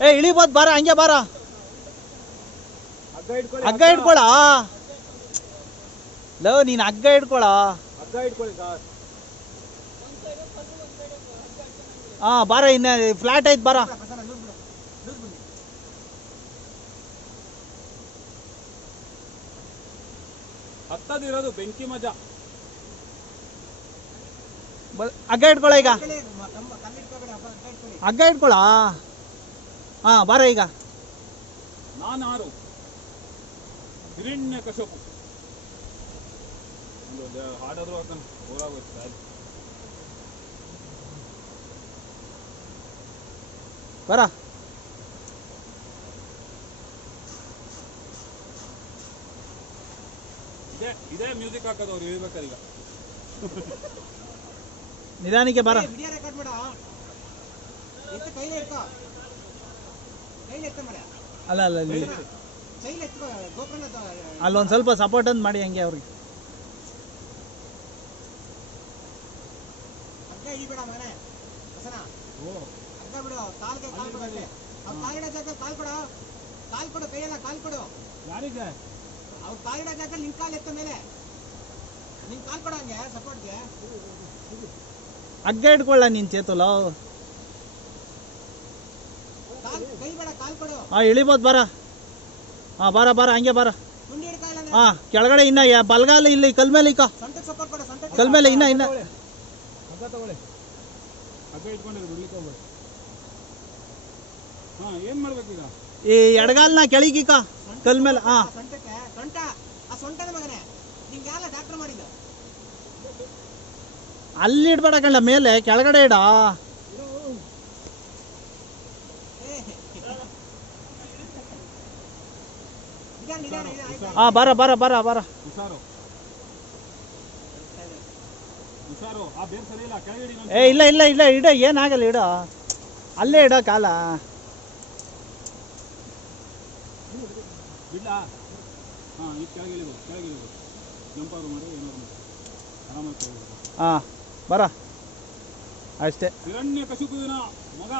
ಏ ಇಳಿಬೋದು ಬಾರ, ಹಂಗೆ ಬಾರ. ಹಗ್ಗ ಹಿಡ್ಕೊಳ ಲವ್, ನೀನು ಹಗ್ಗ ಹಿಡ್ಕೊಳ. ಹಾ ಬಾರ, ಇನ್ನ ಫ್ಲಾಟ್ ಐತ್ ಬಾರ. ಹತ್ತದಿರೋದು ಬೆಂಕಿ ಮಜಾ. ಹಗ್ಗ ಹಿಡ್ಕೊಳ ಈಗ, ಹಗ್ಗ ಹಿಡ್ಕೊಳ. ಹಾ ಬಾರ ಈಗ. ನಾನಾರು ಹಿರಣ್ಯಕಶಪು ಹಾಡಾದ್ರು ಹಾಕೊಂಡು ಹೋರಾಗೋಯ್ತು. ಬರ. ಇದೇ ಮ್ಯೂಸಿಕ್ ಹಾಕೋದು ಅವ್ರು ಹೇಳ್ಬೇಕಾರೆ ಈಗ. ನಿಧಾನಕ್ಕೆ ಬರ. ಅಲ್ಲ ಅಲ್ಲ, ಅಲ್ಲೊಂದು ಸ್ವಲ್ಪ ಸಪೋರ್ಟ್ ಅಂತ ಮಾಡಿ ಹಂಗೆ ಅವ್ರಿಗೆ. ಹಗ್ಗ ಇಟ್ಕೊಳ್ಳ ನೀನ್ ಚೇತುಲ. ಹಾ ಇಳಿಬೋದು ಬರ. ಹಾ ಬಾರ ಬಾರ, ಹಂಗೆ ಬಾರ. ಹಾ ಕೆಳಗಡೆ ಇನ್ನ ಬಲ್ಗಾಲ ಇಲ್ಲಿ ಕಲ್ ಮೇಲೆ ಇಕ್ಕ, ಕಲ್ ಮೇಲೆ ಇನ್ನ ಇನ್ನ ಈ ಎಡಗಾಲ್ನ ಕೆಳಗಿಕ್ಕ ಕಲ್ ಮೇಲೆ. ಹಾ ಅಲ್ಲಿ ಇಡ್ಬೇಡ ಕಣ್ಣ, ಮೇಲೆ ಕೆಳಗಡೆ ಇಡ. ಹಾ ಬರ ಬರ ಬರ ಬರ. ಏ ಇಲ್ಲ ಇಲ್ಲ ಇಲ್ಲ, ಇಡ, ಏನಾಗಲ್ಲ, ಇಡ ಅಲ್ಲೇ ಇಡ ಕಾಲ. ಹಾ ಬರ ಅಷ್ಟೇ. ಹಿರಣ್ಯಕಶಿಪುವಿನ ಮಗ